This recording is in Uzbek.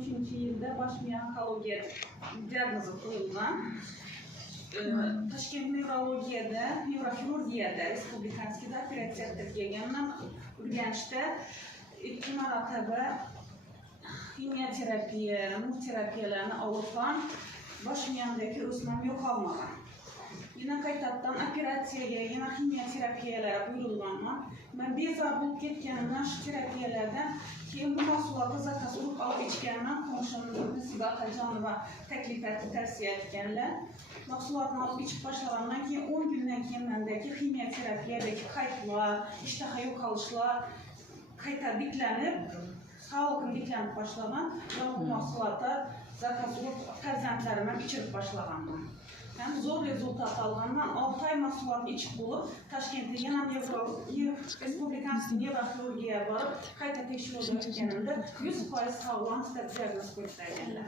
2013 yılda baş miya onkologiya diagnozu koyulan Toshkent nevrologiyada, nevrokirurgiyada respublikanskida operatsiya kelganman. Urganchda 2 marotaba kimyoterapiya, nur terapiyalarni olgan, bosh miyamdagi o'smam yo'qolmagan. Yana qaytadan operatsiyaga, yana kimyoterapiyalar buyurilganman. Men bezor bo'lib ketganimdan shu terapiyalardan keyin bu mahsulotni zakaz urib olib ichganman. Qo'shnim Nasiba Akajonova taklif etdi, tavsiya etganlar. Mahsulotni olib ichib boshlagandan keyin 10 kundan keyin mendagi kimyoterapiyadagi qaytlar, ishtaha yo'qolishlar qayta tiklanib, sog'lig'im tiklanib boshlagan. Bu mahsulotni zakaz urib farzandlarimga ichirib boshlaganman. Ben zor rezultat alganman. 6 ay mahsulotni ichib bo'lib, Toshkentda yana respublikanskiy nevrokirurgiyaga borib, qayta tekshiruvga o'tganimda 100% sog'lom deb diagnoz qo'yishganlar.